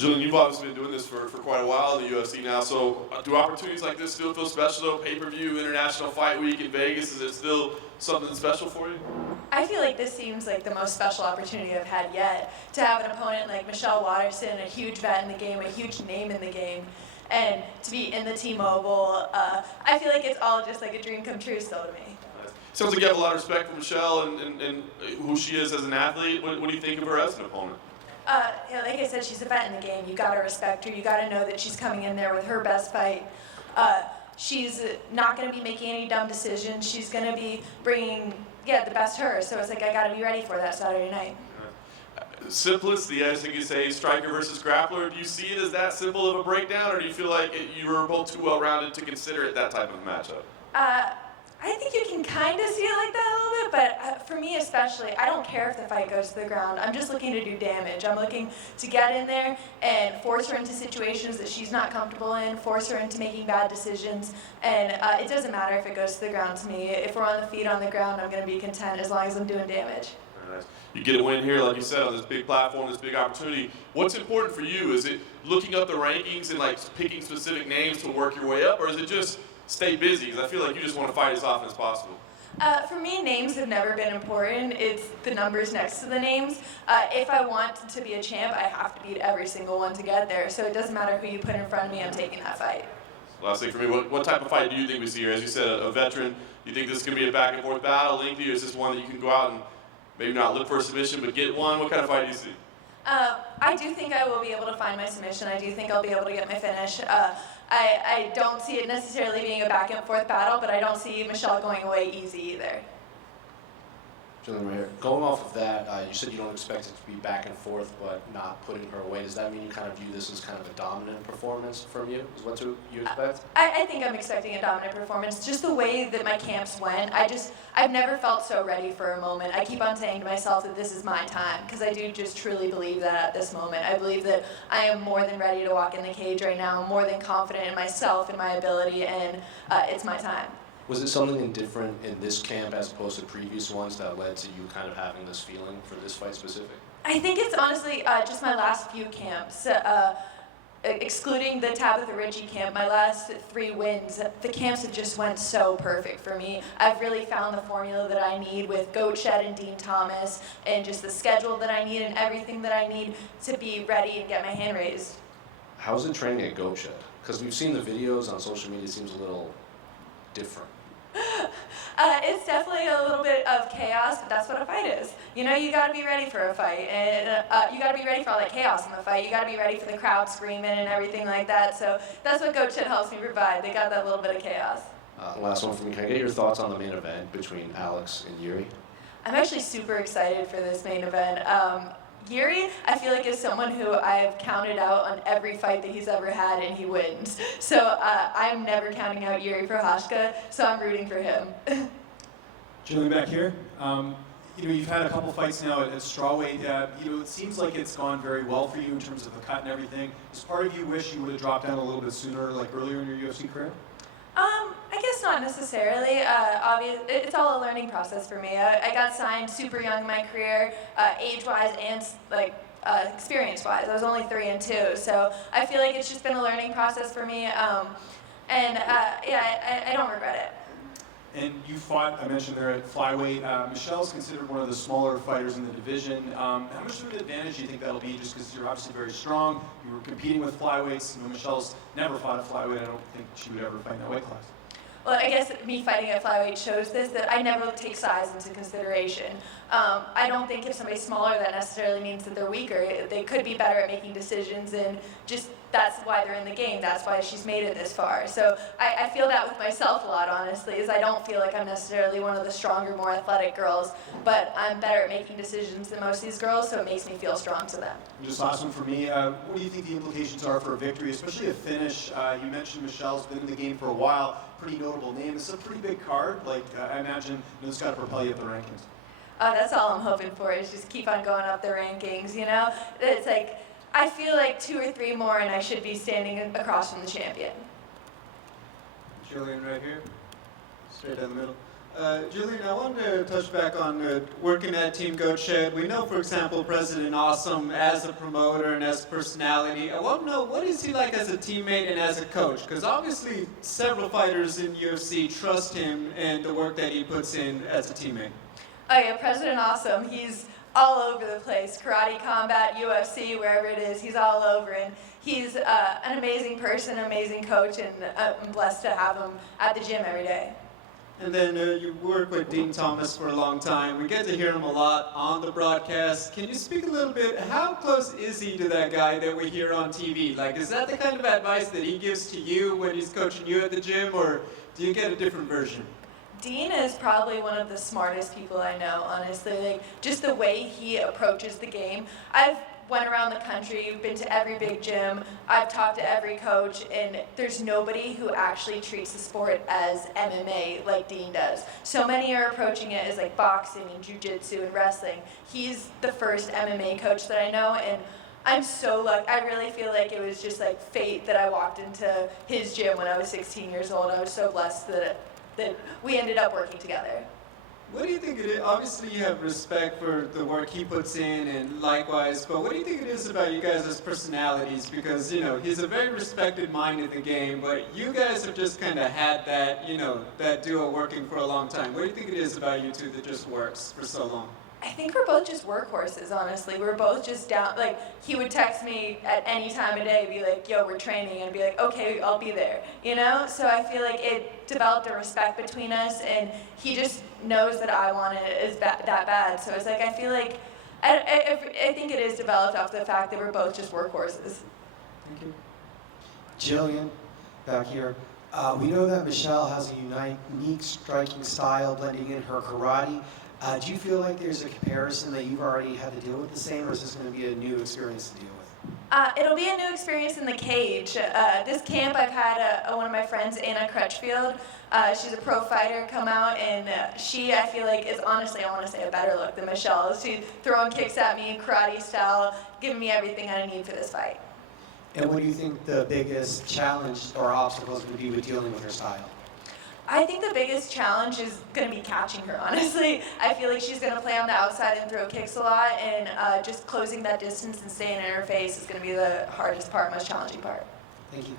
Well, Gillian, you've obviously been doing this for quite a while in the UFC now, so do opportunities like this still feel special though? Pay-per-view, International Fight Week in Vegas, is it still something special for you? I feel like this seems like the most special opportunity I've had yet, to have an opponent like Michelle Waterson, a huge vet in the game, a huge name in the game, and to be in the T-Mobile. I feel like it's all just like a dream come true still to me. Sounds like you have a lot of respect for Michelle and who she is as an athlete. What do you think of her as an opponent? Like I said, she's a vet in the game. You gotta respect her. You gotta know that she's coming in there with her best fight. She's not gonna be making any dumb decisions. She's gonna be bringing, the best her. So it's like I gotta be ready for that Saturday night. Simplicity, I think you say, striker versus grappler. Do you see it as that simple of a breakdown, or do you feel like you were both too well-rounded to consider it that type of matchup? I think you can kind of see it like that a little bit, but for me especially, I don't care if the fight goes to the ground. I'm just looking to do damage. I'm looking to get in there and force her into situations that she's not comfortable in, force her into making bad decisions, and it doesn't matter if it goes to the ground to me. If we're on the feet on the ground, I'm going to be content as long as I'm doing damage. Nice. You get a win here, like you said, on this big platform, this big opportunity. What's important for you? Is it looking up the rankings and like picking specific names to work your way up, or is it just stay busy? Because I feel like you just want to fight as often as possible. For me, names have never been important. It's the numbers next to the names. If I want to be a champ, I have to beat every single one to get there. So it doesn't matter who you put in front of me, I'm taking that fight. Last thing for me, what type of fight do you think we see here? As you said, a veteran, do you think this is going to be a back and forth battle, lengthy, or is this one that you can go out and maybe not look for a submission, but get one? What kind of fight do you see? I do think I will be able to find my submission. I do think I'll be able to get my finish. I don't see it necessarily being a back and forth battle, but I don't see Michelle going away easy either. Gillian, right here. Going off of that, you said you don't expect it to be back and forth, but not putting her away. Does that mean you kind of view this as kind of a dominant performance from you? Is what you expect? I think I'm expecting a dominant performance. Just the way that my camps went, I've never felt so ready for a moment. I keep on saying to myself that this is my time, because I do just truly believe that at this moment. I believe that I am more than ready to walk in the cage right now. I'm more than confident in myself and my ability, and it's my time. Was it something different in this camp as opposed to previous ones that led to you kind of having this feeling for this fight specific? I think it's honestly just my last few camps. Excluding the Tabitha Ritchie camp, my last 3 wins, the camps have just went so perfect for me. I've really found the formula that I need with Goat Shed and Dean Thomas, and just the schedule that I need and everything that I need to be ready and get my hand raised. How's it training at Goat Shed? Because we've seen the videos on social media, it seems a little different. It's definitely a little bit of chaos, but that's what a fight is. You know, you gotta be ready for a fight, and you gotta be ready for all that chaos in the fight. You gotta be ready for the crowd screaming and everything like that, so that's what Goat Shed helps me provide. They got that little bit of chaos. Last one for me. Can I get your thoughts on the main event between Alex and Yuri? I'm actually super excited for this main event. Yuri, I feel like, is someone who I've counted out on every fight that he's ever had, and he wins. So I'm never counting out Yuri Prochazka, so I'm rooting for him. Gillian, back here. You've had a couple fights now at strawweight. It seems like it's gone very well for you in terms of the cut and everything. Does part of you wish you would have dropped down a little bit sooner, like earlier in your UFC career? I guess not necessarily. It's all a learning process for me. I got signed super young in my career, age-wise and experience-wise. I was only 3 and 2, so I feel like it's just been a learning process for me. I don't regret it. And you fought, I mentioned there at flyweight. Michelle's considered one of the smaller fighters in the division. How much of an advantage do you think that'll be, just because you're obviously very strong, you were competing with flyweights. Michelle's never fought a flyweight. I don't think she would ever fight in that weight class. Well, I guess me fighting at flyweight shows this, that I never take size into consideration. I don't think if somebody's smaller, that necessarily means that they're weaker. They could be better at making decisions, and just that's why they're in the game. That's why she's made it this far. So I feel that with myself a lot, honestly, is I don't feel like I'm necessarily one of the stronger, more athletic girls, but I'm better at making decisions than most of these girls, so it makes me feel strong to them. Just last one for me. What do you think the implications are for a victory, especially a finish? You mentioned Michelle's been in the game for a while. Pretty notable name. It's a pretty big card. I imagine it's got to propel you up the rankings. That's all I'm hoping for, is just keep on going up the rankings, you know? It's like, I feel like 2 or 3 more and I should be standing across from the champion. Gillian right here, straight down the middle. Gillian, I wanted to touch back on working at Team Goat Shed. We know, for example, President Awesome as a promoter and as a personality. I want to know, what is he like as a teammate and as a coach? Because obviously several fighters in UFC trust him and the work that he puts in as a teammate. Oh yeah, President Awesome. He's all over the place. Karate, combat, UFC, wherever it is, he's all over. And he's an amazing person, amazing coach, and I'm blessed to have him at the gym every day. And then you work with Dean Thomas for a long time. We get to hear him a lot on the broadcast. Can you speak a little bit, how close is he to that guy that we hear on TV? Like, is that the kind of advice that he gives to you when he's coaching you at the gym, or do you get a different version? Dean is probably one of the smartest people I know, honestly. Like, just the way he approaches the game. I've went around the country, been to every big gym, I've talked to every coach, and there's nobody who actually treats the sport as MMA like Dean does. So many are approaching it as like boxing and jiu-jitsu and wrestling. He's the first MMA coach that I know, and I'm so lucky. I really feel like it was just like fate that I walked into his gym when I was 16 years old. I was so blessed that we ended up working together. What do you think it is? Obviously, you have respect for the work he puts in, and likewise. But what do you think it is about you guys as personalities? Because he's a very respected mind in the game, but you guys have just kind of had that, that duo working for a long time. What do you think it is about you two that just works for so long? I think we're both just workhorses, honestly. We're both just down, like, he would text me at any time of day, be like, yo, we're training, and be like, okay, I'll be there, So I feel like it developed a respect between us, and he just knows that I want it that bad. So it's like, I feel like, I think it is developed off the fact that we're both just workhorses. Thank you. Gillian, back here. We know that Michelle has a unique striking style blending in her karate. Do you feel like there's a comparison that you've already had to deal with the same, or is this going to be a new experience to deal with? It'll be a new experience in the cage. This camp, I've had one of my friends, Anna Crutchfield. She's a pro fighter, come out, and she, I feel like, is honestly, I want to say, a better look than Michelle. She's throwing kicks at me, karate style, giving me everything I need for this fight. And what do you think the biggest challenge or obstacle is going to be with dealing with her style? I think the biggest challenge is going to be catching her, honestly. I feel like she's going to play on the outside and throw kicks a lot, and just closing that distance and staying in her face is going to be the hardest part, most challenging part. Thank you.